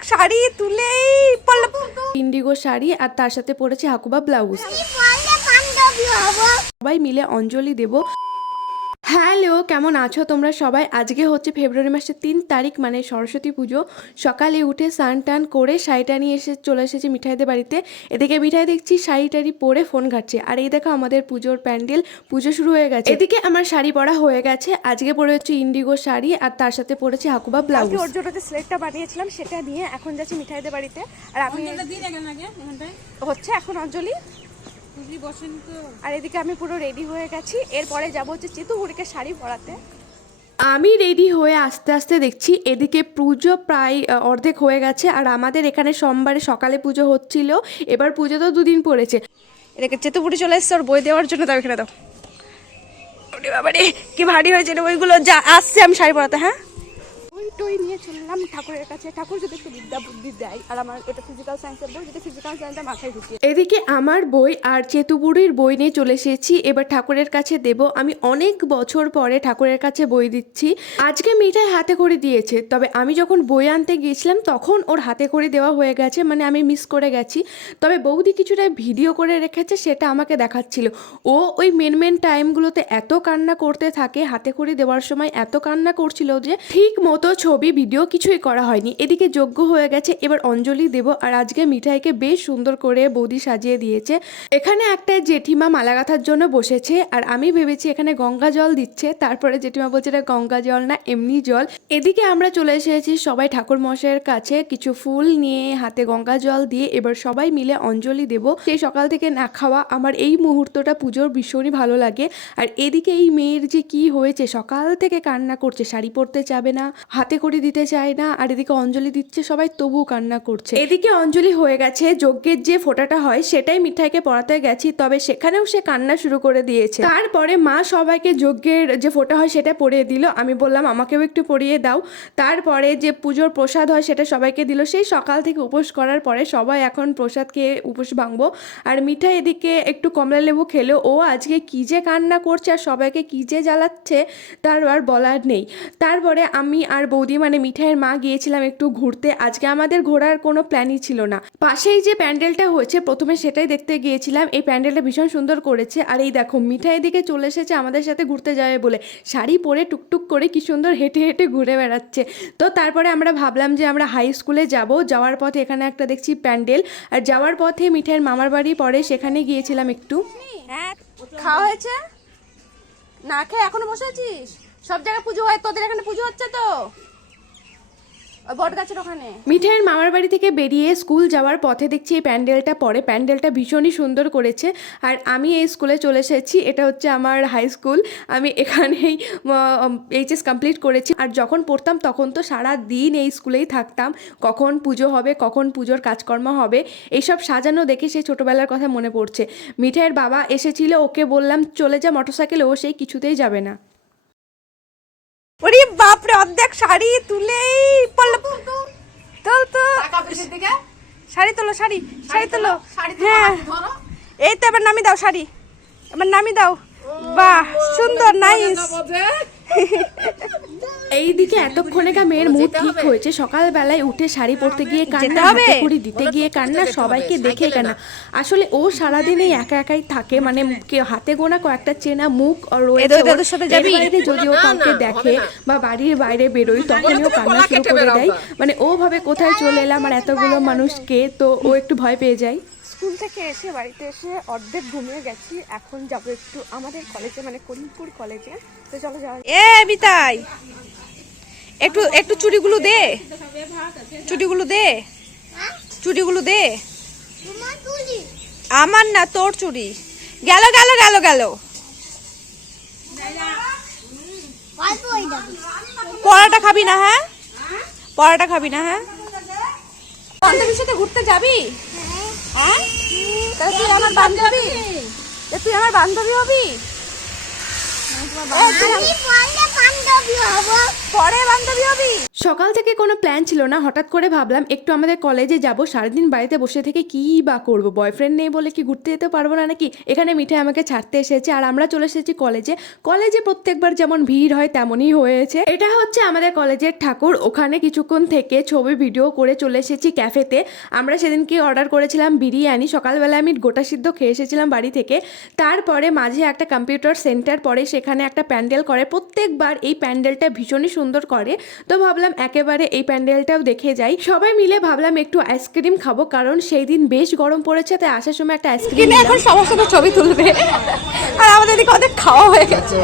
অর্ধেক শাড়ি তুলেই ইন্ডিগো শাড়ি আর তার সাথে পরেছে হাকুবা ব্লাউজ। সবাই মিলে অঞ্জলি দেব। হ্যালো, কেমন আছো তোমরা সবাই? আজকে হচ্ছে ফেব্রুয়ারি মাসের 3 তারিখ, মানে সরস্বতী পুজো। সকালে উঠে স্নান টান করে শাড়িটা নিয়ে চলে এসেছি মিঠাইদের বাড়িতে। এদিকে মিঠাই দেখছি শাড়ি টাড়ি পরে ফোন ঘাটছে, আর এই দেখো আমাদের পুজোর প্যান্ডেল, পুজো শুরু হয়ে গেছে। এদিকে আমার শাড়ি পরা হয়ে গেছে। আজকে পরে হচ্ছে ইন্ডিগো শাড়ি আর তার সাথে পরেছে হাকুবা ব্লাউজ। ওর জন্য স্লেটটা বানিয়েছিলাম, সেটা নিয়ে এখন যাচ্ছি মিঠাইদের বাড়িতে। আর আমি হচ্ছে এখন অঞ্জলি, আর এদিকে আমি পুরো রেডি হয়ে গেছি। এরপরে যাবো হচ্ছে চেতুগুড়িকে শাড়ি পরাতে। আমি রেডি হয়ে আস্তে আস্তে দেখছি এদিকে পুজো প্রায় অর্ধেক হয়ে গেছে, আর আমাদের এখানে সোমবারে সকালে পুজো হচ্ছিল। এবার পুজো তো 2 দিন পড়েছে। এদিকে চেতুগুড়ি চলে এসছে ওর বই দেওয়ার জন্য। দাও এখানে দাও। বাবারে কি ভারী হয়েছে রে বইগুলো। যা আসছে আমি শাড়ি পরাতে। হ্যাঁ, ওই নিয়ে চললাম ঠাকুরের কাছে। ঠাকুর যদি একটু বিদ্যা বুদ্ধি দেয়। আর আমার এটা ফিজিক্যাল সায়েন্সের বই, যদি ফিজিক্যাল সায়েন্সটা মাথায় ঢুকিয়ে। এদিকে আমার বই আর চেতুবুড়ির বই নিয়ে চলে এসেছি, এবার ঠাকুরের কাছে দেব। আমি অনেক বছর পরে ঠাকুরের কাছে বই দিচ্ছি। আজকে মিঠাই হাতে করে দিয়েছে, তবে আমি যখন বই আনতে গিয়েছিলাম তখন ওর হাতে করে দেওয়া হয়ে গেছে, মানে আমি মিস করে গেছি। তবে বৌদি কিছুটা ভিডিও করে রেখেছে, সেটা আমাকে দেখাচ্ছিল। ও ওই মেন টাইমগুলোতে এত কান্না করতে থাকে, হাতে করে দেওয়ার সময় এত কান্না করছিল যে ঠিক মতো ছবি ভিডিও কিছুই করা হয়নি। এদিকে যজ্ঞ হয়ে গেছে, এবার অঞ্জলি দেব। আর আজকে মিঠাইকে বেশ সুন্দর করে বৌদি সাজিয়ে দিয়েছে। এখানে একটা জেঠিমা মালা গাঁথার জন্য বসেছে, আর আমি ভেবেছি এখানে গঙ্গা জল দিচ্ছে। তারপরে জেঠিমা বলছে এটা গঙ্গা জল না, এমনি জল। এদিকে আমরা চলে এসেছি সবাই ঠাকুর মশাইয়ের কাছে, কিছু ফুল নিয়ে হাতে গঙ্গা জল দিয়ে এবার সবাই মিলে অঞ্জলি দেব। সেই সকাল থেকে না খাওয়া, আমার এই মুহূর্তটা পুজোর ভীষণই ভালো লাগে। আর এদিকে এই মেয়ের যে কি হয়েছে, সকাল থেকে কান্না করছে, শাড়ি পরতে চাবে না, হাতে করে দিতে চায় না। আর এদিকে অঞ্জলি দিচ্ছে সবাই, তবুও কান্না করছে। এদিকে অঞ্জলি হয়ে গেছে, যজ্ঞের যে ফোঁটাটা হয় সেটাই মিঠাইকে পড়াতে গেছি, তবে সেখানেও সে কান্না শুরু করে দিয়েছে। তারপরে মা সবাইকে যজ্ঞের যে ফোঁটা হয় সেটা পরিয়ে দিল। আমি বললাম আমাকেও একটু পরিয়ে দাও। তারপরে যে পুজোর প্রসাদ হয় সেটা সবাইকে দিল। সেই সকাল থেকে উপোস করার পরে সবাই এখন প্রসাদ খেয়ে উপোস ভাঙবো। আর মিঠাই এদিকে একটু কমলা লেবু খেলো। ও আজকে কি যে কান্না করছে আর সবাইকে কি যে জ্বালাচ্ছে তার আর বলার নেই। তারপরে আমি আর বৌদি, মানে মিঠাইয়ের মা, গিয়েছিলাম একটু ঘুরতে। আজকে আমাদের ঘোরার কোনো প্ল্যানই ছিল না। পাশেই যে প্যান্ডেলটা হয়েছে প্রথমে সেটাই দেখতে গিয়েছিলাম। এই প্যান্ডেলটা ভীষণ সুন্দর করেছে। আর এই দেখো মিঠাই দিকে চলে এসেছে আমাদের সাথে ঘুরতে যাবে বলে, শাড়ি পরে টুকটুক করে কি সুন্দর হেঁটে হেঁটে ঘুরে বেড়াচ্ছে। তো তারপরে আমরা ভাবলাম যে আমরা হাই স্কুলে যাব। যাওয়ার পথে এখানে একটা দেখছি প্যান্ডেল, আর যাওয়ার পথে মিঠাইয়ের মামার বাড়ি পড়ে, সেখানে গিয়েছিলাম একটু। হ্যাঁ, খাওয়া হয়েছে না? খেয়ে এখনো বসে আছিস? সব জায়গায় পুজো হয়, তোদের এখানে পুজো হচ্ছে তো বট গাছের ওখানে। মিঠাইয়ের মামার বাড়ি থেকে বেরিয়ে স্কুল যাওয়ার পথে দেখছি এই প্যান্ডেলটা পড়ে। প্যান্ডেলটা ভীষণই সুন্দর করেছে। আর আমি এই স্কুলে চলে এসেছি, এটা হচ্ছে আমার হাই স্কুল। আমি এখানেই এইচএস কমপ্লিট করেছি। আর যখন পড়তাম তখন তো সারা দিন এই স্কুলেই থাকতাম, কখন পুজো হবে, কখন পুজোর কাজকর্ম হবে, এইসব সাজানো দেখে সেই ছোটোবেলার কথা মনে পড়ছে। মিঠাইয়ের বাবা এসেছিল, ওকে বললাম চলে যা মোটরসাইকেলে, ও সেই কিছুতেই যাবে না। ওরে বাপরে, অর্ধেক শাড়ি তুলেই শাড়ি তোলো, শাড়ি তোলো। হ্যাঁ, এই তো এবার নামি দাও শাড়ি, এবার নামি দাও। বাহ, সুন্দর, নাইস। এইদিকে এতক্ষণেকা মেয়ের মুড ঠিক হয়েছে। সকালবেলায় উঠে শাড়ি পরতে গিয়ে কান্না, হাতে খড়ি দিতে গিয়ে কান্না, সবাইকে দেখে কান্না। আসলে ও সারাদিন এই একা একাই থাকে, মানে হাতে গোনা কয়েকটা চেনা মুখ রয়েছে। যদি ও কাউকে দেখে বা বাড়ির বাইরে বেরোয় তখনই ও কান্না শুরু করে দেয়। মানে ও ভাবে কোথায় চলে এলাম আর এতগুলো মানুষকে, তো ও একটু ভয় পেয়ে যায়। স্কুল থেকে এসে বাড়িতে এসে অর্ধেক ঘুমিয়ে গেছি। এখন যাবো একটু আমাদের কলেজে, মানে করিমপুর কলেজে। তো চলো যাওয়া। এ বিতাই, একটু একটু চুড়িগুলো দে, চুড়িগুলো দে, চুড়িগুলো দে। আমার না, তোর চুড়ি। গেল গেল গেল গেল। পড়াটা খাবি না? হ্যাঁ, পড়াটা খাবি না? হ্যাঁ, বান্ধবীর সাথে ঘুরতে যাবি? হ্যাঁ, তুই আমার বান্ধবী, তুই আমার বান্ধবী হবি। পরে বান্ধবী হবি। সকাল থেকে কোনো প্ল্যান ছিল না, হঠাৎ করে ভাবলাম একটু আমাদের কলেজে যাব। সারাদিন বাড়িতে বসে থেকে কী বা করব, বয়ফ্রেন্ড নেই বলে কি ঘুরতে যেতে পারবো না নাকি। এখানে মিঠাই আমাকে ছাড়তে এসেছে আর আমরা চলে এসেছি কলেজে। কলেজে প্রত্যেকবার যেমন ভিড় হয় তেমনই হয়েছে। এটা হচ্ছে আমাদের কলেজের ঠাকুর। ওখানে কিছুক্ষণ থেকে ছবি ভিডিও করে চলে এসেছি ক্যাফেতে। আমরা সেদিনকে অর্ডার করেছিলাম বিরিয়ানি। সকালবেলা আমি গোটা সিদ্ধ খেয়ে এসেছিলাম বাড়ি থেকে। তারপরে মাঝে একটা কম্পিউটার সেন্টার পরে, সেখানে একটা প্যান্ডেল করে। প্রত্যেকবার এই প্যান্ডেলটা ভীষণই সুন্দর করে, তো ভাবলাম একেবারে এই প্যান্ডেলটাও দেখে যাই। সবাই মিলে ভাবলাম একটু আইসক্রিম খাবো, কারণ সেই দিন বেশ গরম পড়েছে, তাই আসার সময় একটা আইসক্রিম কিন্তু এখন সবার সাথে ছবি তুলবে আর আমাদের এদিকে অনেক খাওয়া হয়ে গেছে।